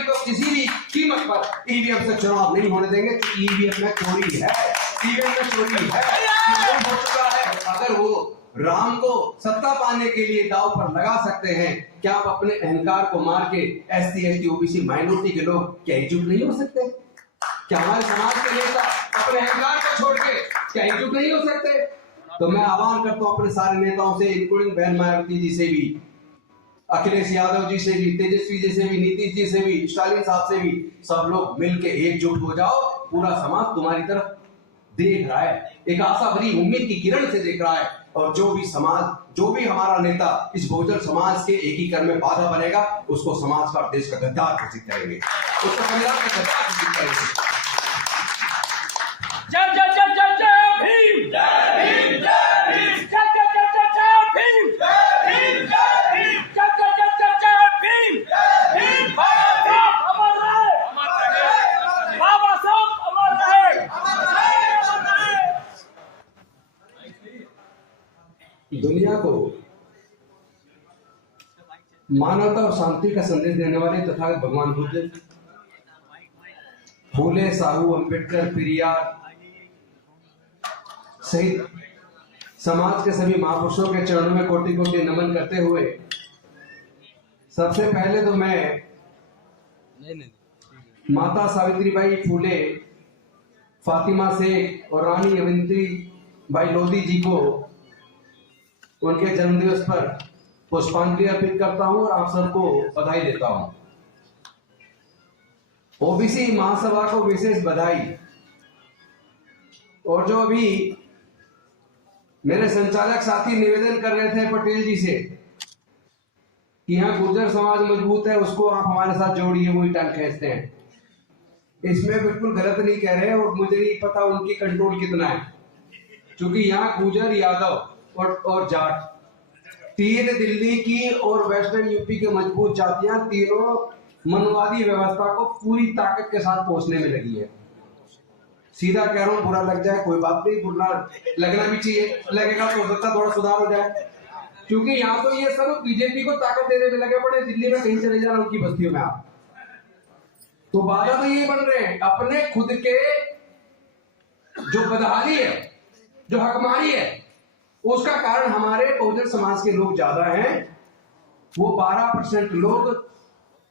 भाई तो किसी भी कीमत पर ईवीएम से चुनाव नहीं होने देंगे। ईवीएम में चोरी है, ईवीएम में चोरी है, हो चुका है। अगर वो राम को सत्ता पाने के लिए दांव पर लगा सकते हैं, क्या आप अपने अहंकार को मार के एससी एसटी ओबीसी माइनॉरिटी के लोग क्या एकजुट नहीं हो सकते? क्या हमारे समाज के नेता अपने अहंकार को छोड़ के क्या एकजुट नहीं हो सकते? तो मैं आह्वान करता हूं अपने सारे नेताओं से, इंक्लूडिंग बहन मायावती जी से भी, अखिलेश यादव जी से भी, तेजस्वी जी से भी, नीतीश जी से भी, स्टालिन साहब से भी, सब लोग मिलके एकजुट हो जाओ। पूरा समाज तुम्हारी तरफ देख रहा है, एक आशा भरी उम्मीद की किरण से देख रहा है। और जो भी समाज, जो भी हमारा नेता इस बहुजन समाज के एकीकरण में बाधा बनेगा, उसको समाज का, देश का गद्दार घोषित करेंगे, उसको संविधान का गद्दार घोषित करेंगे। जय जय जय जय जय भीम, जय भीम, जय भीम, जय जय जय जय जय भीम, जय भीम, जय भीम, जय जय जय जय जय भीम, जय भीम। बाबा साहब अमर रहे, अमर रहे, बाबा साहब अमर रहे, अमर रहे, अमर रहे। दुनिया को मानवता और शांति का संदेश देने वाले तथागत भगवान बुद्ध, फूले, साहू, अंबेडकर, पेरियार सहित समाज के सभी महापुरुषों के चरणों में कोटि कोटि नमन करते हुए, सबसे पहले तो मैं माता सावित्रीबाई फूले, फातिमा शेख और रानी अवंतीबाई लोधी जी को उनके जन्मदिवस पर पुष्पांजलि अर्पित करता हूं और आप सबको बधाई देता हूं। ओबीसी महासभा को विशेष बधाई। और जो अभी मेरे संचालक साथी निवेदन कर रहे थे पटेल जी से कि यहाँ गुर्जर समाज मजबूत है, उसको आप हमारे साथ जोड़िए, वही टांग खींचते हैं, इसमें बिल्कुल गलत नहीं कह रहे। और मुझे नहीं पता उनकी कंट्रोल कितना है, क्योंकि यहाँ गुर्जर, यादव और जाट, तीन दिल्ली की और वेस्टर्न यूपी के मजबूत जातियां, तीनों मनवादी व्यवस्था को पूरी ताकत के साथ पहुंचने में लगी है। सीधा कह रहा हूं, बुरा लग जाए कोई बात नहीं, बुरा लगना भी चाहिए, लगेगा तो हो सकता थोड़ा सुधार हो जाए, क्योंकि यहाँ तो ये सब बीजेपी को ताकत देने में लगे पड़े। दिल्ली में कहीं चले जाना उनकी बस्तियों में आप, तो बाधा तो ये बन रहे हैं, अपने खुद के जो बदहाली है, जो हकमारी है, उसका कारण हमारे बहुजन समाज के लोग ज्यादा हैं। वो 12% लोग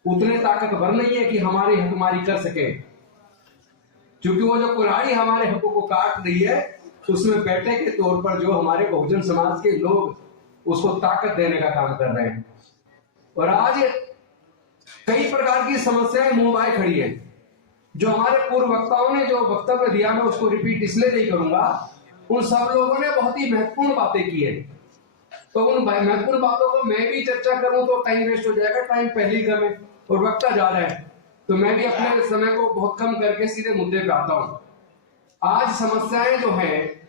उतने ताकतवर नहीं है कि हमारी हकमारी कर सके, क्योंकि वो जो कुल्हाड़ी हमारे हकों को काट रही है, उसमें बैठे के तौर पर जो हमारे बहुजन समाज के लोग उसको ताकत देने का काम कर रहे हैं। और आज कई प्रकार की समस्याएं मुंह बाय खड़ी है। जो हमारे पूर्व वक्ताओं ने जो वक्तव्य दिया, मैं उसको रिपीट इसलिए नहीं करूंगा, उन सब लोगों ने बहुत ही महत्वपूर्ण बातें की है, तो उन महत्वपूर्ण बातों को मैं भी चर्चा करूं तो टाइम वेस्ट हो जाएगा, टाइम पहले ही कम है और वक्ता जा रहा है, तो मैं भी अपने समय को बहुत कम करके सीधे मुद्दे पे आता हूं। आज समस्याएं जो है,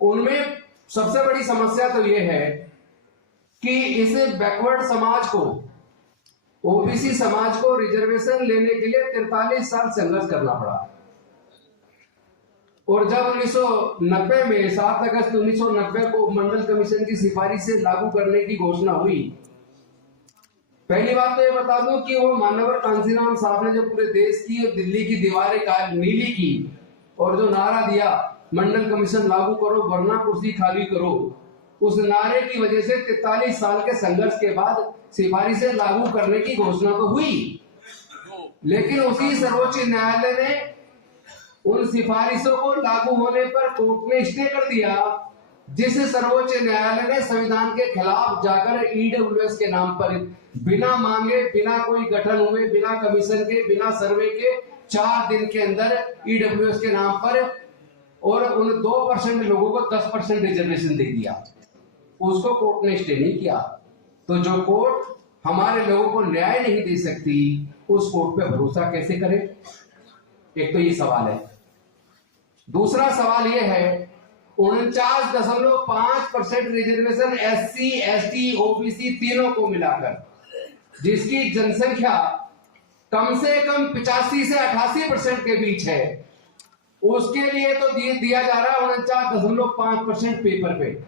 उनमें सबसे बड़ी समस्या तो ये है कि इस बैकवर्ड समाज को, ओबीसी समाज को रिजर्वेशन लेने के लिए 43 साल संघर्ष करना पड़ा। और जब 1990 में 7 अगस्त 1990 को मंडल कमीशन की सिफारिश से लागू करने की घोषणा हुई, पहली बात तो ये बता दूं कि वो मानवर कांसीराम साहब ने जो पूरे देश की और दिल्ली की दीवारें नीली की और जो नारा दिया, मंडल कमीशन लागू करो वरना कुर्सी खाली करो, उस नारे की वजह से 43 साल के संघर्ष के बाद सिफारिशें लागू करने की घोषणा तो हुई, लेकिन उसी सर्वोच्च न्यायालय ने उन सिफारिशों को लागू होने पर कोर्ट ने स्टे कर दिया, जिस सर्वोच्च न्यायालय ने संविधान के खिलाफ जाकर ईडब्ल्यूएस के नाम पर बिना मांगे, बिना कोई गठन हुए, बिना कमीशन के, बिना सर्वे के 4 दिन के अंदर ईडब्ल्यूएस के नाम पर और उन 2% लोगों को 10% रिजर्वेशन दे दिया। उसको कोर्ट ने स्टे नहीं किया। तो जो कोर्ट हमारे लोगों को न्याय नहीं दे सकती, उस कोर्ट पे भरोसा कैसे करें? एक तो ये सवाल है। दूसरा सवाल यह है, 49.5% रिजर्वेशन एससी, एसटी, ओबीसी तीनों को मिलाकर, जिसकी जनसंख्या कम से कम 85 से 88% के बीच है, उसके लिए तो दिया जा रहा है 49.5% पेपर पे,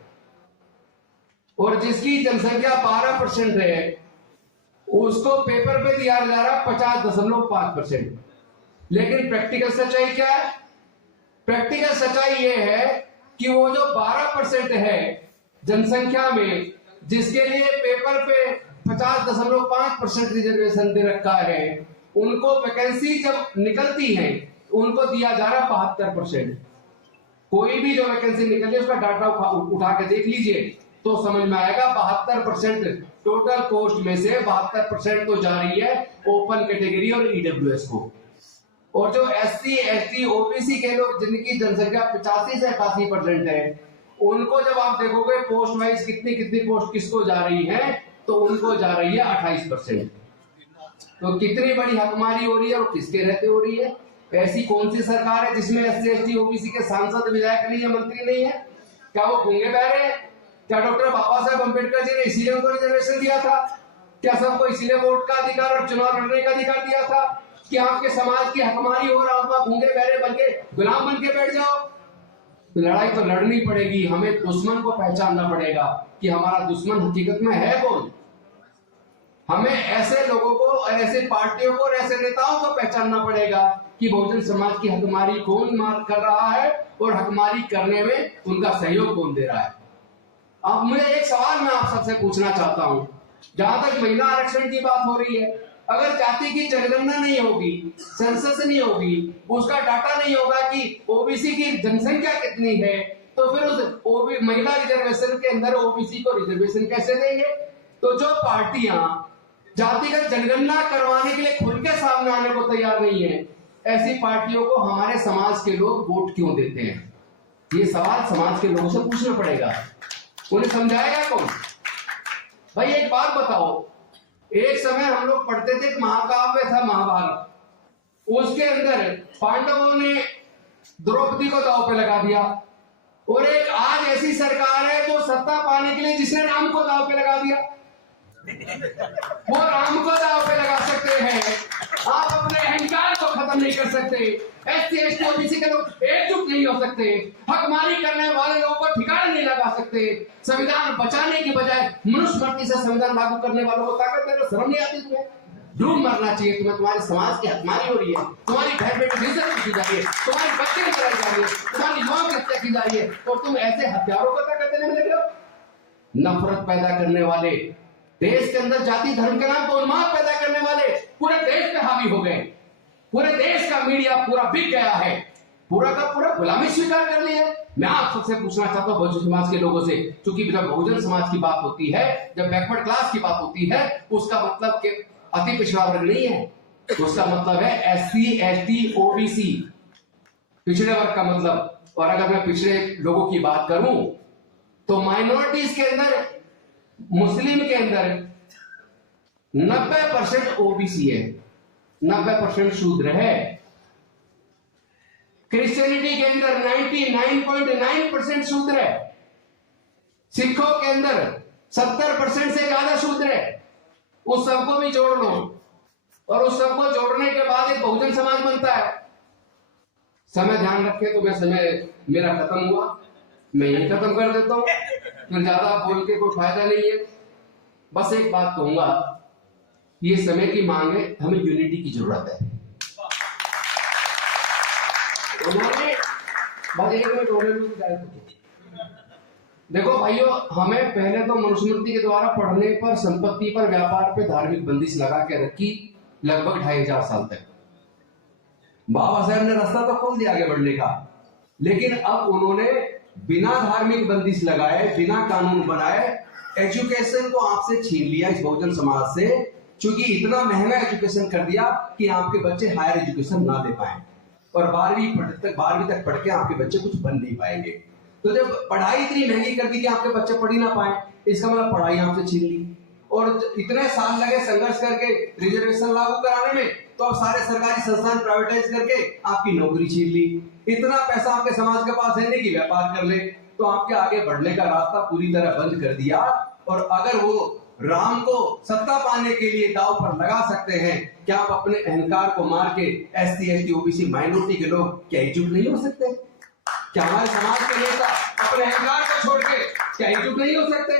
और जिसकी जनसंख्या 12% है उसको पेपर पे दिया जा रहा 50.5%। लेकिन प्रैक्टिकल सच्चाई क्या है? प्रैक्टिकल सच्चाई ये है कि वो जो 12% है जनसंख्या में, जिसके लिए पेपर पे 50.5% रिजर्वेशन दे रखा है, उनको वैकेंसी जब निकलती है उनको दिया जा रहा 72%। कोई भी जो वैकेंसी निकली उसका डाटा उठा के देख लीजिए तो समझ में आएगा 72% टोटल पोस्ट में से 72% तो जा रही है ओपन कैटेगरी और ईडब्ल्यूएस को। और जो एससी एसटी ओबीसी के लोग जिनकी जनसंख्या 85 से 88% है, उनको जब आप देखोगे पोस्ट वाइज कितनी कितनी पोस्ट किसको जा रही है, तो उनको जा रही है 28%। तो कितनी बड़ी हकमारी हो रही है और किसके रहते हो रही है? ऐसी कौन सी सरकार है जिसमें एससी एसटी ओबीसी के सांसद विधायक नहीं है, मंत्री नहीं है? क्या वो गूंगे बहरे हैं? क्या डॉक्टर बाबा साहेब अम्बेडकर जी ने इसीलिए उनको रिजर्वेशन दिया था? क्या सबको इसीलिए वोट का अधिकार और चुनाव लड़ने का अधिकार दिया था कि आपके समाज की हकमारी हो रहा, आप गूंगे बहरे बन के गुलाम बन के बैठ जाओ? लड़ाई तो लड़नी पड़ेगी, हमें दुश्मन को पहचानना पड़ेगा कि हमारा दुश्मन हकीकत में है कौन। हमें ऐसे लोगों को और ऐसे पार्टियों को और ऐसे नेताओं को पहचानना पड़ेगा कि बहुजन समाज की हकमारी कौन कर रहा है और हकमारी करने में उनका सहयोग कौन दे रहा है। अब मुझे एक सवाल मैं आप सबसे पूछना चाहता हूं, जहां तक महिला आरक्षण की बात हो रही है, अगर जाति की जनगणना नहीं होगी, सेंसस नहीं होगी, उसका डाटा नहीं होगा कि ओबीसी की जनसंख्या कितनी है, तो फिर उस महिला रिजर्वेशन के अंदर ओबीसी को रिजर्वेशन कैसे देंगे? तो जो पार्टियां जातिगत जनगणना करवाने के लिए खुल के सामने आने को तैयार नहीं है, ऐसी पार्टियों को हमारे समाज के लोग वोट क्यों देते हैं? ये सवाल समाज के लोगों से पूछना पड़ेगा। उन्हें समझाएगा कौन? भाई एक बात बताओ, एक समय हम लोग पढ़ते थे महाकाव्य था महाभारत, उसके अंदर पांडवों ने द्रौपदी को दांव पे लगा दिया, और एक आज ऐसी सरकार है जो सत्ता पाने के लिए जिसने राम को दांव पे लगा दिया। वो राम को दांव पे लगा सकते हैं, आप अपने अहंकार को खत्म नहीं कर सकते। एससी एसटी ओबीसी के लोग एकजुट नहीं हो सकते, हकमारी करने वाले लोगों को ठिकाना नहीं लगा सकते। संविधान बचाने की बजाय मनुस्मृति से संविधान लागू करने वालों को ताकत देकर शर्म नहीं आती तुम्हें? डूब मरना चाहिए तुम्हें। तुम्हारे समाज की हकमारी हो रही है, तुम्हारी बहन बेटी की इज्जत की जा रही है, तुम्हारी बच्चे की कराई जा रही है, तुम्हारी युवाओं की हत्या की जा रही है, और तुम ऐसे हथियारों को ताकत देने में लगे हो। नफरत पैदा करने वाले, देश के अंदर जाति धर्म के नाम पर उन्माद पैदा करने वाले पूरे देश पे हावी हो गए। पूरे देश का मीडिया पूरा बिक गया है, पूरा का पूरा गुलामी स्वीकार कर लिया है। मैं आप सबसे पूछना चाहता हूं बहुजन समाज के लोगों से, क्योंकि जब बहुजन समाज की बात होती है, जब बैकवर्ड क्लास की बात होती है, उसका मतलब कि अति पिछड़ा वर्ग नहीं है, उसका मतलब है एससी एसटी ओबीसी, पिछड़े वर्ग का मतलब। और अगर मैं पिछड़े लोगों की बात करूं तो माइनॉरिटीज के अंदर, मुस्लिम के अंदर 90% ओबीसी है, 90% शूद्र है। क्रिश्चियनिटी के अंदर 99.9% शूद्र है। सिखों के अंदर 70% से ज्यादा शूद्र है। उस सबको भी जोड़ लो, और उस सबको जोड़ने के बाद एक बहुजन समाज बनता है। समय ध्यान रखे तो मैं समय मेरा खत्म हुआ, मैं यही खत्म कर देता हूं, फिर ज्यादा बोल के कोई फायदा नहीं है। बस एक बात कहूंगा, ये समय की मांग है, हमें यूनिटी की जरूरत है। उन्होंने बस एक मिनट होने में, देखो भाइयों, हमें पहले तो मनुस्मृति के द्वारा पढ़ने पर, संपत्ति पर, व्यापार पे धार्मिक बंदिश लगा के रखी लगभग 2500 साल तक। बाबा साहब ने रास्ता तो खोल दिया आगे बढ़ने का, लेकिन अब उन्होंने बिना धार्मिक बंदिश लगाए, बिना कानून बनाए, एजुकेशन को आपसे छीन लिया इस बहुजन समाज से, क्योंकि इतना महंगा एजुकेशन कर दिया कि आपके बच्चे हायर एजुकेशन ना दे पाए, और 12वीं तक पढ़ के आपके बच्चे कुछ बन नहीं पाएंगे। तो जब पढ़ाई इतनी महंगी कर दी कि आपके बच्चे पढ़ ही ना पाए, इसका मतलब पढ़ाई आपसे छीन ली। और इतने साल लगे संघर्ष करके रिजर्वेशन लागू कराने में, तो अब सारे सरकारी संस्थान प्राइवेटाइज करके आपकी नौकरी छीन ली। इतना पैसा आपके समाज के पास है नहीं कि व्यापार कर ले, तो आपके आगे बढ़ने का रास्ता पूरी तरह बंद कर दिया। और अगर वो राम को सत्ता पाने के लिए दांव पर लगा सकते हैं, क्या आप अपने अहंकार को मार के एससी एसटी ओबीसी माइनॉरिटी के लोग क्या एकजुट नहीं हो सकते? क्या हमारे समाज के नेता अपने अहंकार को छोड़ के क्या एकजुट नहीं हो सकते?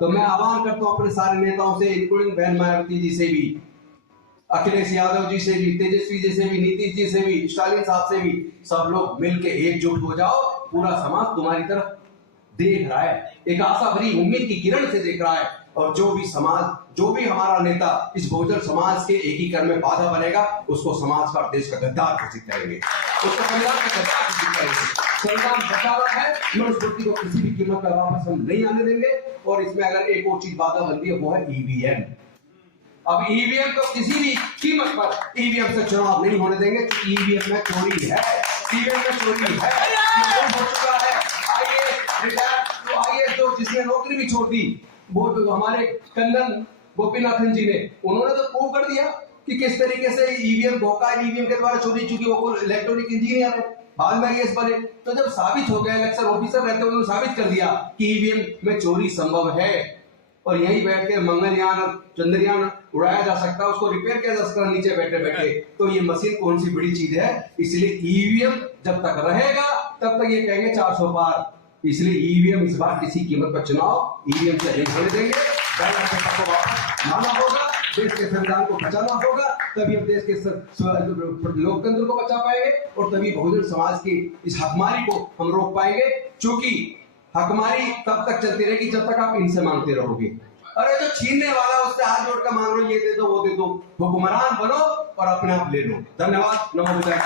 तो मैं आह्वान करता हूं अपने सारे नेताओं से, इंक्लूडिंग बहन मायावती जी से भी, अखिलेश यादव जी से भी, तेजस्वी जी से भी, नीतीश जी से भी, स्टालिन साहब से भी, सब लोग मिलके एकजुट हो जाओ। पूरा समाज तुम्हारी तरफ देख रहा है, एक आशा भरी उम्मीद की किरण से देख रहा है। और जो भी समाज, जो भी हमारा नेता इस बहुजन समाज के एकीकरण में बाधा बनेगा, उसको समाज का और देश का गद्दार घोषित करेंगे, उसको संविधान का गद्दार घोषित करेंगे। संविधान बचा रहा है, मनुस्मृति को किसी भी कीमत पर वापस हम नहीं आने देंगे। और इसमें अगर एक और चीज बाधा बनती है, वो है ईवीएम। अब ईवीएम तो किसी भी कीमत पर ईवीएम से चुनाव नहीं होने देंगे, क्योंकि ईवीएम में चोरी है, ईवीएम में चोरी है, हो चुका है। आईएएस जो जिसने नौकरी भी छोड़ दी, वो जो हमारे कंदन गोपीनाथन जी ने, उन्होंने तो प्रूव कर दिया कि किस तरीके से ईवीएम धोखा, ईवीएम के द्वारा चोरी, चूंकि वो इलेक्ट्रॉनिक इंजीनियर है, बाद में आईएएस बने। तो जब साबित हो गया, इलेक्शन ऑफिसर रहते हुए उन्होंने साबित कर दिया कि ईवीएम में चोरी संभव है, और यहीं बैठ के मंगलयान और चंद्रयान उड़ाया जा सकता है, उसको रिपेयर किया जा सकता है नीचे बैठे बैठे। तो ये मशीन कौन सी बड़ी चीज है। इसलिए ईवीएम जब तक रहेगा तब तक ये कहेंगे 400 पार। इसलिए ईवीएम इस बार किसी कीमत पर चुनाव ईवीएम से नहीं होने देंगे। को वापस लाना होगा, देश के संविधान को बचाना होगा, तभी हम देश के लोकतंत्र को बचा पाएंगे, और तभी बहुजन समाज की इस हकमारी को हम रोक पाएंगे। क्योंकि हकमारी तब तक चलती रहेगी जब तक आप इनसे मांगते रहोगे। अरे जो छीनने वाला उससे हाथ जोड़कर मांग लो, ये दे दो वो दे दो, हुक्मरान बनो और अपने आप ले लो। धन्यवाद। नमो बुद्धाय।